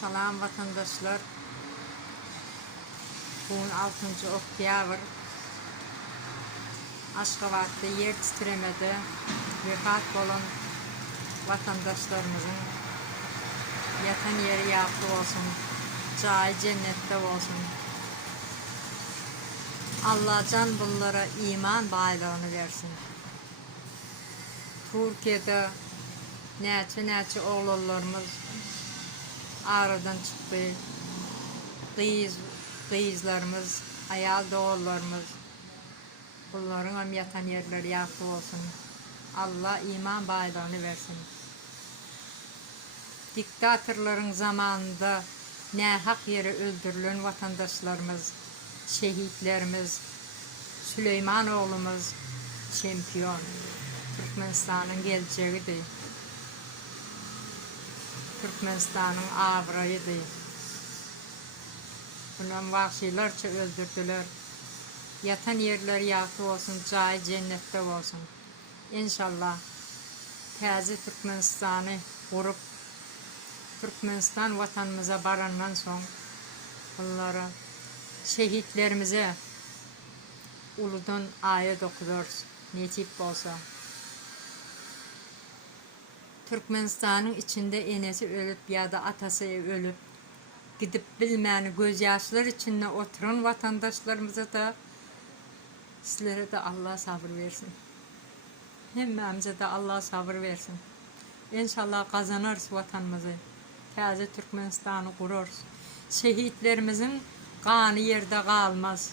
Salam vatandaşlar. Bugün 6. oktyabr. Aşgabat'ta yer titremedi. Vefat olan vatandaşlarımızın yatan yeri yaklı olsun. Cahil cennette olsun. Allah can bunlara iman bayrağını versin. Türkiye'de neçe oğullarımız ağrıdan çıktı. Kıyızlarımız, ayal doğullarımız, bunların yatan yerleri yaklı olsun. Allah iman bayrağını versin. Diktatörlerin zamanında ne hak yere öldürülen vatandaşlarımız, şehitlerimiz, Süleyman oğlumuz şampiyon. Türkmenistan'ın geleceğiydi. Türkmenistan'ın avrayıydı. Bundan vahşilerce öldürdüler. Yatan yerler yaklı olsun, cahil cennette olsun. İnşallah təzə Türkmenistan'ı kurup Türkmenistan vatanımıza barandan son bunlara şehitlerimize uludan ayet okuyoruz. Necip olsa. Türkmenistan'ın içinde enesi ölüp ya da atası ölüp gidip bilmeyeni gözyaşlar içinde oturan vatandaşlarımıza da sizlere de Allah sabır versin. Hemmemize de Allah sabır versin. İnşallah kazanırız vatanımızı. Təzə Türkmenistan'ı kururuz. Şehitlerimizin kanı yerde kalmaz.